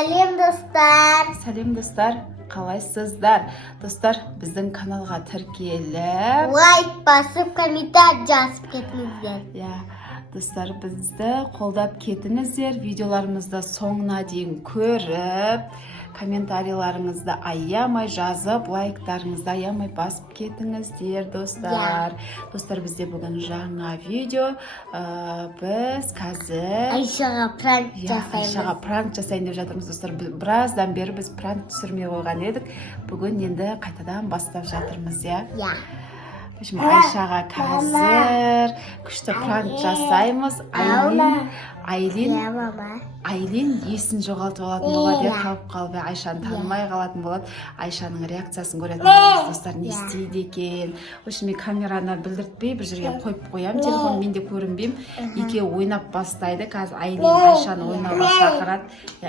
Сәлем достар. Сәлем достар, қалайсыздар? Достар, біздің каналға тіркеліп, Лайк басып, комментарий жазып кетіңіздер. Достар, бізді қолдап кетіңіздер, видеоларымызды соңына дейін көріп, комментарийларыңызды аямай жазып, лайктарыңызды аямай басып кетіңіздер, достар. Достар, бізде бүгін жаңа видео. Біз қазір Айшаға пранк жасаймыз. Айшаға пранк жасайын деп жатырмыз, достар. Біраздан бері біз пранк түсірмей қойған едік. Бүгін енді қайтадан бастап жатырмыз, Айшаға қазір күшті пранк жасаймыз. Айлин есін жоғалтып алатын болады, қалып қалып, Айшаны танымай қалатын болады. Айшаның реакциясын көретін боламыз, достар, не істейді екен. Мен камераны білдіртпей бір жерге қойып қоямын, телефон менде көрінбеймін. Екеуі ойнап бастайды. Қазір Айлин Айшаны ойнауға шақырады.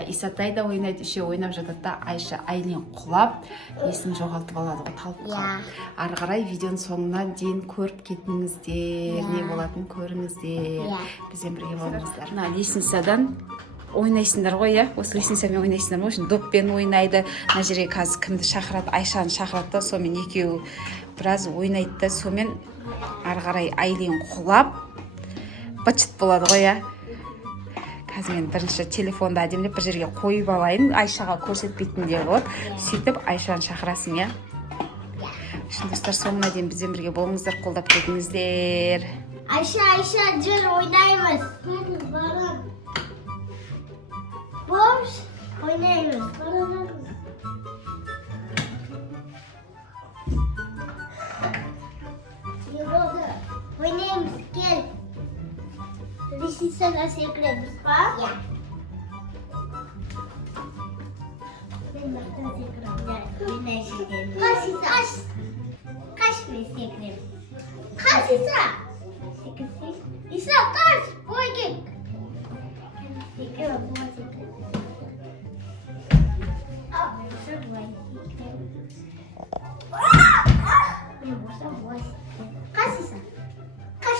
Исатай да ойнайды, үшеуі ойнап жатады да, Айлин құлап, есін жоғалтып алады, талып қалып. Ары қарай видеоның соңына дейін көріп кетіңіздер, не болатынын көріңіздер. Бізбен бірге болыңыздар. Лестницадан ойнайсыңдар ғой, осы лестницамен ойнайсыңдар ғой, доппен ойнайды. Мына жерге қазір кімді шақырады? Айшаны шақырады да, сонымен екеуі біраз ойнайды да, сонымен ары қарай Айлин құлап бычыт болады ғой, Қазір мен бірінші телефонды әдемілеп бір жерге қойып алайын, Айшаға көрсетпейтіндей қылып, сөйтіп Айшаны шақырасың, Достар, соңына дейін бізбен бірге болыңыздар, қолдап кетіңіздер. Айша, жүр ойнаймыз. Бош, ойнаймыз. Не болды? Ойнаймыз, кел. Лестницаға секіреміз, ба? Мен бақтан секірем. Қаш мен секірем. Қаш, Иса! Иса, қаш! Ой, кек! Секірем, бұға секірем. Бұса бұға секірем. Мен бұса бұға секірем. Қаш, Иса! Қаш!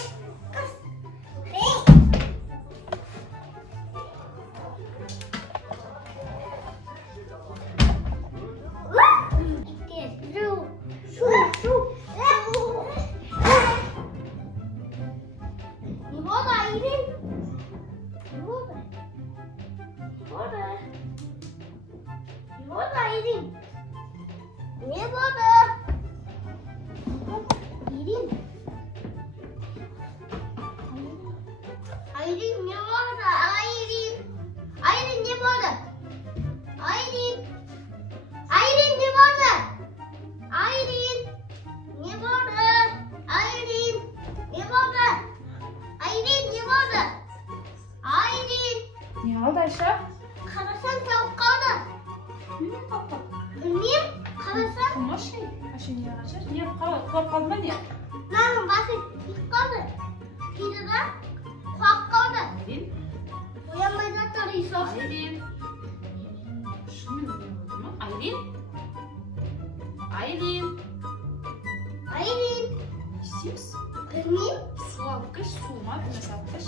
Ne болды? Айлин, не болды? Айлин, не болды? Айлин, не болды? Не болды? Не oldu Ayşe? Қарасаң тауып қалды. Білмеймін, қарасаң. Ayşe niye kaçır? Niye kulak kaldı mı niye? Мынаның басы тиіп қалды. Кейді да құлап қалды. Оянбай жатыр, Иса. Айлин. Білмеймін. Su alkış, su mu? Nasıl alkış?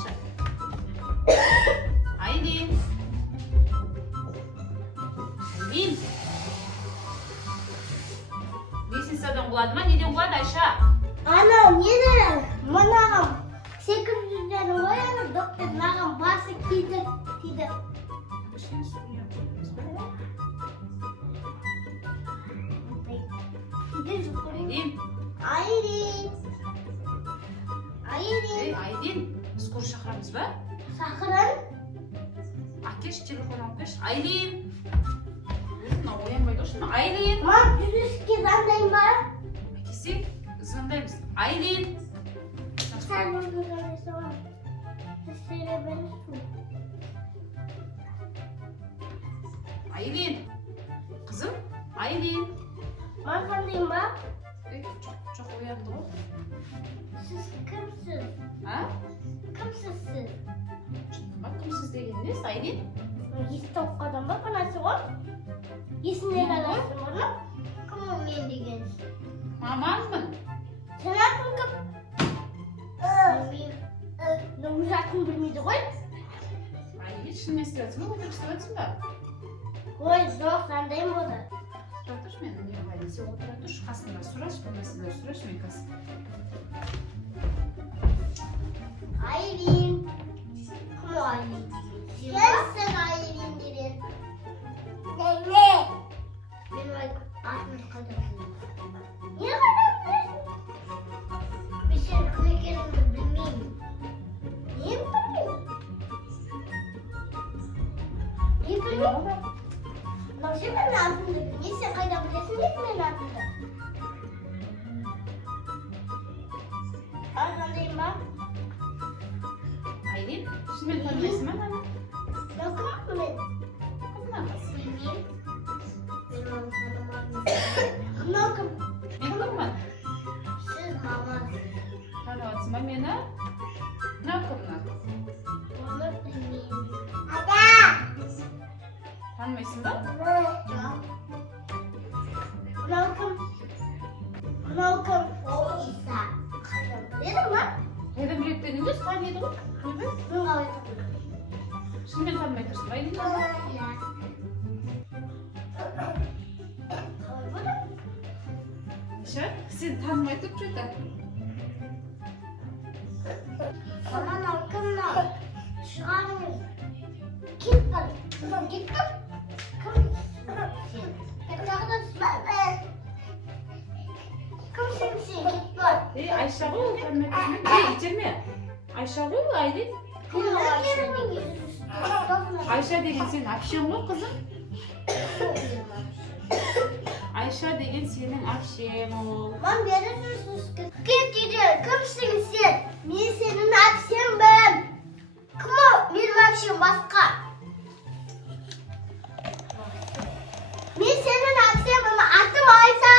Айлин. Лестницадан құлады ма? Неден құлады, Айша? Анау, нені? Мынаған секіріп жүргені оянып, доктор маған басы тиді. Айлин, скоро шақырамыз ба? Шақырын. Әкеш, телефон алып кеш. Айлин. Оянбайды ғой, Айлин. Жүріске заңдайын ба? Әкесі, звондаймыз. Айлин. Сәл болды жарайсың. Істері бәрі. Айлин. Қызым, Айлин. Қандайын ба? Жоқ оянды ғой. Сіз кімсіз? Кімсіз сіз? Кімсіз дегеніңіз, Айлин? Есі тауып қалдан ба, қанасы ғой? Есінде қаласың оны? Кім ол мен деген? Мамаңмын. Сен атын кім? Өз атын білмейді ғой? Айлин, шын мен істеп жатсың ба, өтірік істеп жатсың ба? Ой, жоқ, сандайым болды. Тұра тұршы, мен Айдин, сен отыра тұршы, қасымда сұрашы, бұл мәселені сұрашы, мен қазір. Айрин. Кім ол Айрин? Сен Айрин деген. Не? Мен атымды қайдан білемін. Не қайдан білесің? Мен сенің кім екеніңді білмеймін. Не білмеймін? Не білмеймін? Мынау сен менің атымды білмейсің, сен қайдан білесің деп менің атымды? Армандайым ба? Айдин, шынымен танымайсың ба мені? Мынау кім мен? Кімнің ағасы? Білмеймін. Мен оны танымаймын. Мынау кім? Мен кіммін? Сіз мамасыз. Таныватсың ба мені? Мынау кімнің? Оны білмеймін. Танымайсың ба? Жоқ. Мынау кім? Мынау кім? Ол Иса. Қайдан біледі ма? Қайдан біледі дегенде таниды ғой. Мен қалай таныдым? Шынымен танымай тұрсың ба, Айдин? Иә. Қалай болды? Айша, сен танымай тұрып жүрді. Мынау кім мынау? Шығарыңыз. Кет бар. Мынау кет бар. Кім? Сен. Қайтағыда сұлай. Кімсің сен? Кет бар. Айша ғой, ол танымай тұрсың. Итерме. Айша ғой, ол Айдин. Кім ол Айша деген? Айша деген сенің әпшең ғой, қызым. Айша деген сенің әпшең ол. Мам, бері жүрсіз. Кет дейді, кімсің сен? Мен сенің әпсембін. Кім ол? Менің әпшем басқа. Мен сенің әпсембін, атым Айса.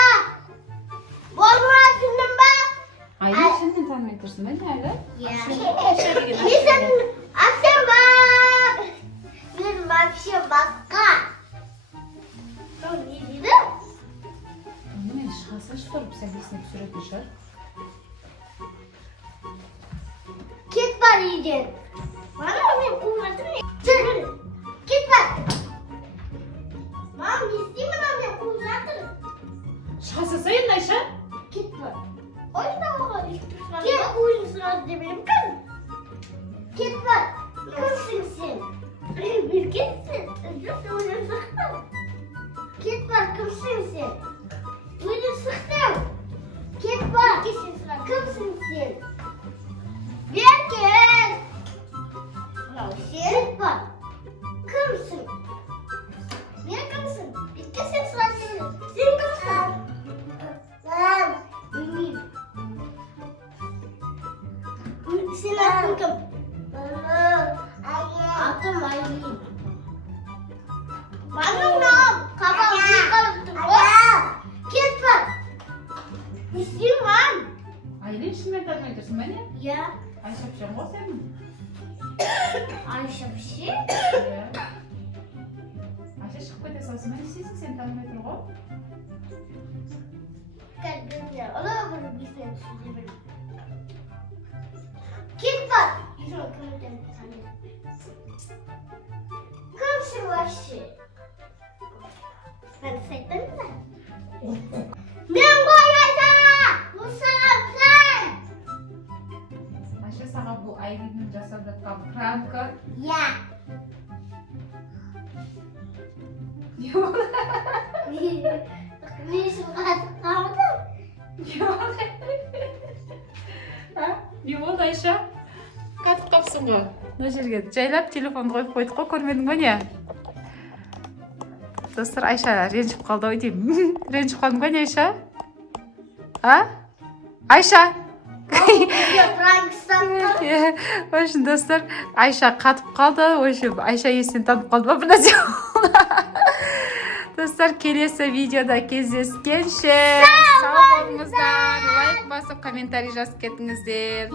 Болды ма, түсіндің ба? Айдин, шынымен танымай тұрсың ба, не әлі? Иә. Айша деген Мен сенің әпсембін. Менің әпшем басқа. Сол не дейді? Мен шығасың шығарып сәлесіне түсіретін шығар. Кет бар үйден. Бана мен қуып жатырмын. Кет бар. Мам, не істеймін мен қуып жатырмын. Шыға салсайын, Айша. Кет бар. Ойнауға үйттіп сұрады. Кет ойын сұрады деп кім? Кет бар. Кімсің сен? Bir кетсін. Жоқ, ойын сақтым. Кет бар, кімсің сен? Ойын сақтым. Кет бар. Кімсің сен? Беркет! Мынау сен? Кет бар. Кімсің? Мен кімсің? Бетке сен сұрап жүрмін. Сен кімсің? Білмеймін. Сен атың кім? Атым Айрин. Маңыңнан қабағы қалып тұр ғой. Кет бар. Не істеймін, мам? Айдин, шынымен танымай тұрсың ба, не? Иә. Айша әпшең ғой сенің. Айша піші? Иә. Айша шығып кете салсын ба, не істейсің, сен танымай тұр ғой. Кәдімгі. Ола бір бесінен түсінде бір. Кет бар. Ешон кімден таниды. Кімсің вообще? Ben saydım mı? Ben koyacağım. Bu sen. Ayşe sana bu Aylin'in жасап жатқан пранкі Ya. не болды? Ne işin artık kaldı? Не болды, Айша? Қатып қапсың ғой. Мына жерге жайлап телефонды қойып қойдық қой, көрмедің ба не? Достар, Айша ренжіп қалды ой деймін. Ренжіп қалдың ба не, Айша? А? Айша! В общем, достар, Айша қатып қалды. В общем, Айша есінен танып қалды ба, бір нәрсе болды. Достар, келесі видеода кездескенше сау болыңыздар, лайк басып, комментарий жазып кетіңіздер.